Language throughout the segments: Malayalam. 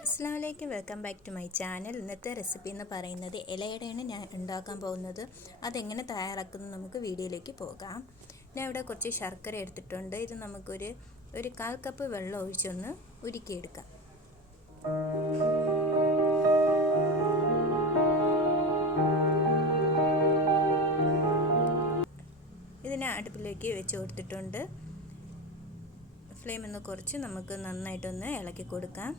അസ്സലാമലൈക്കും, welcome back to my channel. ഇന്നത്തെ റെസിപ്പി എന്ന് പറയുന്നത് ഇലയടയാണ് ഞാൻ ഉണ്ടാക്കാൻ പോകുന്നത്. അതെങ്ങനെ തയ്യാറാക്കുന്നത് നമുക്ക് വീഡിയോയിലേക്ക് പോകാം. ഞാൻ ഇവിടെ കുറച്ച് ശർക്കര എടുത്തിട്ടുണ്ട്. ഇത് നമുക്കൊരു 1/4 കപ്പ് വെള്ളം ഒഴിച്ചൊന്ന് ഉരുക്കിയെടുക്കാം. ഇതിനെ അടുപ്പിലേക്ക് വെച്ച് കൊടുത്തിട്ടുണ്ട്. ഫ്ലെയിം ഒന്ന് കുറച്ച് നമുക്ക് നന്നായിട്ടൊന്ന് ഇളക്കി കൊടുക്കാം.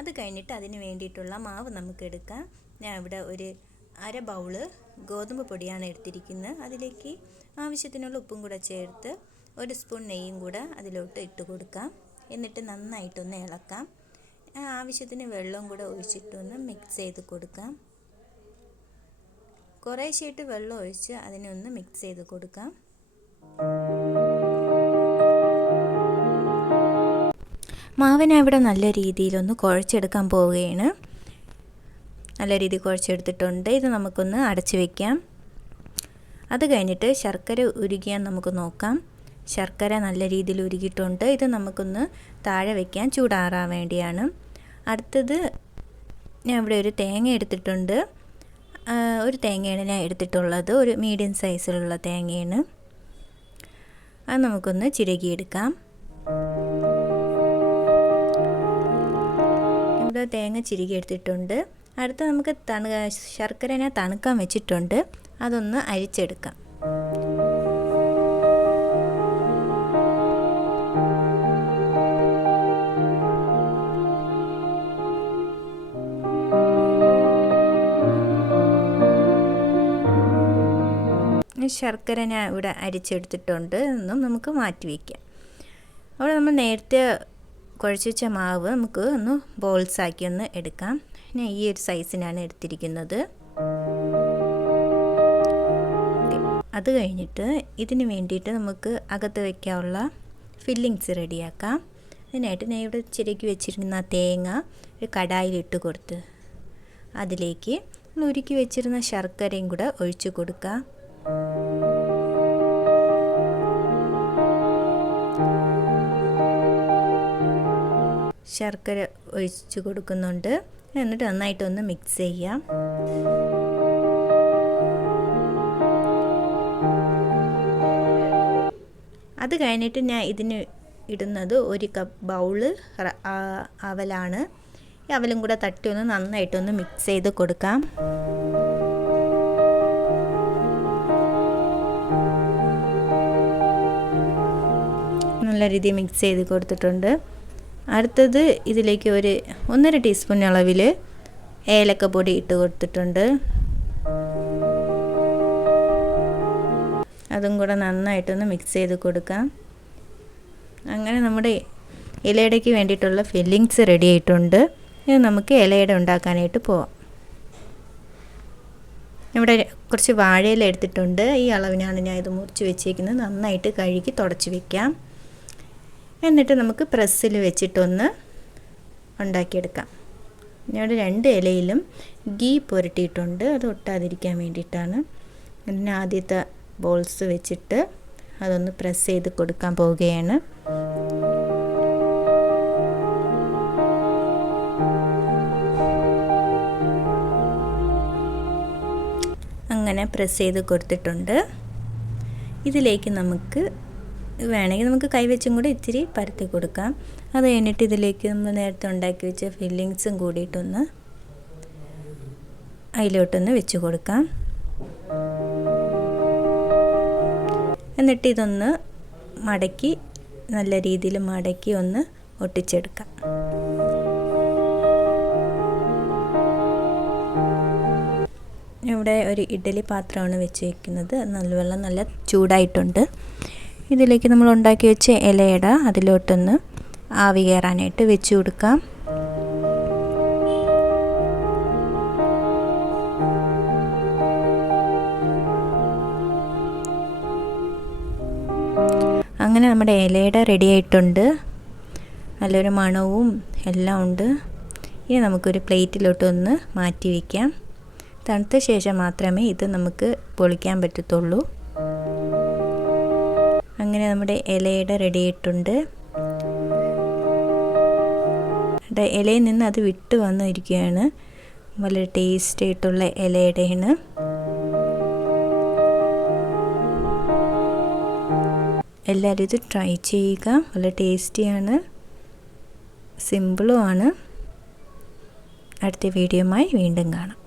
അത് കഴിഞ്ഞിട്ട് അതിന് വേണ്ടിയിട്ടുള്ള മാവ് നമുക്ക് എടുക്കാം. ഞാൻ ഇവിടെ ഒരു 1/2 ബൗള് ഗോതമ്പ് പൊടിയാണ് എടുത്തിരിക്കുന്നത്. അതിലേക്ക് ആവശ്യത്തിനുള്ള ഉപ്പും കൂടെ ചേർത്ത് 1 സ്പൂൺ നെയ്യും കൂടെ അതിലോട്ട് ഇട്ട് കൊടുക്കാം. എന്നിട്ട് നന്നായിട്ടൊന്ന് ഇളക്കാം. ആവശ്യത്തിന് വെള്ളവും കൂടെ ഒഴിച്ചിട്ടൊന്ന് മിക്സ് ചെയ്ത് കൊടുക്കാം. കുറേശ്ശായിട്ട് വെള്ളം ഒഴിച്ച് അതിനെ ഒന്ന് മിക്സ് ചെയ്ത് കൊടുക്കാം. മാവിനെ ഇവിടെ നല്ല രീതിയിലൊന്ന് കുഴച്ചെടുക്കാൻ പോവുകയാണ്. നല്ല രീതിയിൽ കുഴച്ചെടുത്തിട്ടുണ്ട്. ഇത് നമുക്കൊന്ന് അടച്ചു വയ്ക്കാം. അത് കഴിഞ്ഞിട്ട് ശർക്കര ഉരുകിയാൻ നമുക്ക് നോക്കാം. ശർക്കര നല്ല രീതിയിൽ ഉരുകിയിട്ടുണ്ട്. ഇത് നമുക്കൊന്ന് താഴെ വയ്ക്കാൻ ചൂടാറാൻ വേണ്ടിയാണ്. അടുത്തത് ഞാൻ ഇവിടെ ഒരു തേങ്ങ എടുത്തിട്ടുണ്ട്. ഒരു തേങ്ങയാണ് ഞാൻ എടുത്തിട്ടുള്ളത്. ഒരു മീഡിയം സൈസിലുള്ള തേങ്ങയാണ്. അത് നമുക്കൊന്ന് ചിരകിയെടുക്കാം. ഇവിടെ തേങ്ങ ചിരകി എടുത്തിട്ടുണ്ട്. അടുത്ത് നമുക്ക് ശർക്കരനെ തണുക്കാൻ വെച്ചിട്ടുണ്ട്. അതൊന്ന് അരിച്ചെടുക്കാം. ശർക്കര ഞാൻ ഇവിടെ അരിച്ചെടുത്തിട്ടുണ്ട്. എന്നും നമുക്ക് മാറ്റി വയ്ക്കാം. അവിടെ നമ്മൾ നേരത്തെ കുഴച്ച് വെച്ച മാവ് നമുക്ക് ഒന്ന് ബോൾസാക്കി ഒന്ന് എടുക്കാം. ഞാൻ ഈ ഒരു സൈസിനാണ് എടുത്തിരിക്കുന്നത്. അത് കഴിഞ്ഞിട്ട് ഇതിന് വേണ്ടിയിട്ട് നമുക്ക് അകത്ത് വയ്ക്കാനുള്ള ഫില്ലിങ്സ് റെഡിയാക്കാം. അതിനായിട്ട് ഞാൻ ഇവിടെ ചിരക്കി വെച്ചിരുന്ന തേങ്ങ ഒരു കടായിലിട്ട് കൊടുത്ത് അതിലേക്ക് ഉരുക്കി വെച്ചിരുന്ന ശർക്കരയും കൂടെ ഒഴിച്ചു കൊടുക്കാം. ശർക്കര ഒഴിച്ചു കൊടുക്കുന്നുണ്ട്. എന്നിട്ട് നന്നായിട്ടൊന്ന് മിക്സ് ചെയ്യാം. അത് കഴിഞ്ഞിട്ട് ഞാൻ ഇതിന് ഇടുന്നത് 1 കപ്പ് ബൗള് അവലാണ്. ഈ അവലും കൂടെ തട്ടി ഒന്ന് നന്നായിട്ടൊന്ന് മിക്സ് ചെയ്ത് കൊടുക്കാം. നല്ല രീതിയിൽ മിക്സ് ചെയ്ത് കൊടുത്തിട്ടുണ്ട്. അടുത്തത് ഇതിലേക്ക് ഒരു 1.5 ടീസ്പൂൺ അളവിൽ ഏലക്കപ്പൊടി ഇട്ട് കൊടുത്തിട്ടുണ്ട്. അതും കൂടെ നന്നായിട്ടൊന്ന് മിക്സ് ചെയ്ത് കൊടുക്കാം. അങ്ങനെ നമ്മുടെ ഇലയടയ്ക്ക് വേണ്ടിയിട്ടുള്ള ഫില്ലിങ്സ് റെഡി ആയിട്ടുണ്ട്. ഇത് നമുക്ക് ഇലയട ഉണ്ടാക്കാനായിട്ട് പോവാം. ഇവിടെ കുറച്ച് വാഴയില എടുത്തിട്ടുണ്ട്. ഈ അളവിനാണ് ഞാൻ ഇത് മുറിച്ച് വെച്ചേക്കുന്നത്. നന്നായിട്ട് കഴുകി തുടച്ച് വയ്ക്കാം. എന്നിട്ട് നമുക്ക് പ്രസ്സിൽ വെച്ചിട്ടൊന്ന് ഉണ്ടാക്കിയെടുക്കാം. ഞാൻ 2 ഇലയിലും ഗീ പുരട്ടിയിട്ടുണ്ട്. അത് ഒട്ടാതിരിക്കാൻ വേണ്ടിയിട്ടാണ്. പിന്നെ ആദ്യത്തെ ബോൾസ് വെച്ചിട്ട് അതൊന്ന് പ്രസ് ചെയ്ത് കൊടുക്കാൻ പോവുകയാണ്. അങ്ങനെ പ്രസ് ചെയ്ത് കൊടുത്തിട്ടുണ്ട്. ഇതിലേക്ക് നമുക്ക് വേണമെങ്കിൽ നമുക്ക് കൈവച്ചും കൂടി ഇച്ചിരി പരത്തി കൊടുക്കാം. അത് കഴിഞ്ഞിട്ട് ഇതിലേക്ക് നമ്മൾ നേരത്തെ ഉണ്ടാക്കി വെച്ച ഫില്ലിങ്സും കൂടിയിട്ടൊന്ന് അതിലോട്ടൊന്ന് വെച്ച് കൊടുക്കാം. എന്നിട്ട് ഇതൊന്ന് മടക്കി നല്ല രീതിയിൽ മടക്കി ഒന്ന് ഒട്ടിച്ചെടുക്കാം. ഇവിടെ ഒരു ഇഡ്ഡലി പാത്രമാണ് വെച്ച് വയ്ക്കുന്നത്. വെള്ളം നല്ല ചൂടായിട്ടുണ്ട്. ഇതിലേക്ക് നമ്മൾ ഉണ്ടാക്കി വെച്ച ഇലയട അതിലോട്ടൊന്ന് ആവി കയറാനായിട്ട് വെച്ച് കൊടുക്കാം. അങ്ങനെ നമ്മുടെ ഇലയട റെഡി ആയിട്ടുണ്ട്. നല്ലൊരു മണവും എല്ലാം ഉണ്ട്. ഇനി നമുക്കൊരു പ്ലേറ്റിലോട്ടൊന്ന് മാറ്റി വയ്ക്കാം. തണുത്ത ശേഷം മാത്രമേ ഇത് നമുക്ക് പൊളിക്കാൻ പറ്റത്തുള്ളൂ. അങ്ങനെ നമ്മുടെ ഇലയുടെ റെഡി ആയിട്ടുണ്ട്. ഇലയിൽ നിന്ന് അത് വിട്ട് വന്നിരിക്കുകയാണ്. വളരെ ടേസ്റ്റ് ആയിട്ടുള്ള ഇലയുടെയാണ്. എല്ലാവരും ഇത് ട്രൈ ചെയ്യുക. വളരെ ടേസ്റ്റിയാണ്, സിമ്പിളുമാണ്. അടുത്ത വീഡിയോയുമായി വീണ്ടും കാണാം.